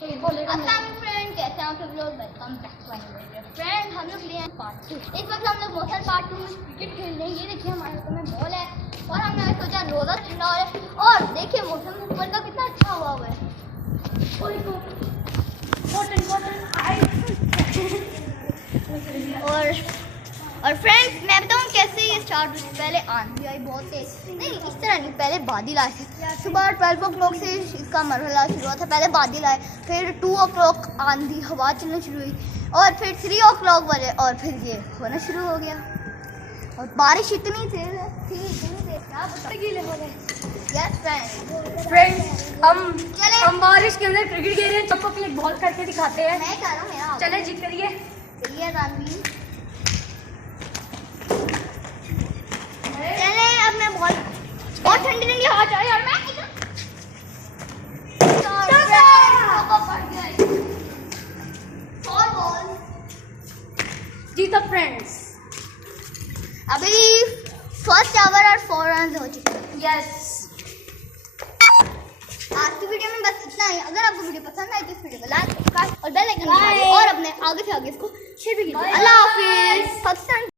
Friend, कैसे हैं आप सब लोग? Welcome back to my video. Friend, हम लोग लिए हैं पार्ट 2। इस वक्त हम लोग मोशन पार्ट 2 में क्रिकेट खेल रहे हैं। ये देखिए हमारे हाथों में बॉल है और हमने सोचा रोजा ठंडा हो रहा है और देखिए मौसम ऊपर का कितना अच्छा हुआ है। और फ्रेंड्स, मैं बताऊँ कैसे ये स्टार्ट हुई। पहले आंधी आई बहुत तेज, नहीं इस तरह नहीं, पहले बादल आए थे। सुबह 12 o'clock से इसका मरहला शुरू हुआ था। पहले बादल आए, फिर 2 o'clock आंधी हवा चलना शुरू हुई और फिर 3 o'clock बजे और फिर ये होना शुरू हो गया। और बारिश इतनी तेज थी, गीले हो गए। यस फ्रेंड्स, हम बारिश के अंदर क्रिकेट खेल रहे हैं। सबको अपनी बॉल करके दिखाते हैं। मैं कह रहा हूँ मेरा चले जी करिए। चले अब मैं बॉल बहुत ठंडी ठंडी हवा चल रही है और मैं जीता फ्रेंड्स। अभी फर्स्ट ओवर और 4 रन हो चुके हैं। यस, आज की वीडियो में बस इतना ही। अगर आपको वीडियो पसंद आए तो इस वीडियो को लाइक, सब्सक्राइब और बेल आइकन दबाइए और अपने आगे से आगे इसको शेयर भी कीजिए। अल्लाह हाफिज़।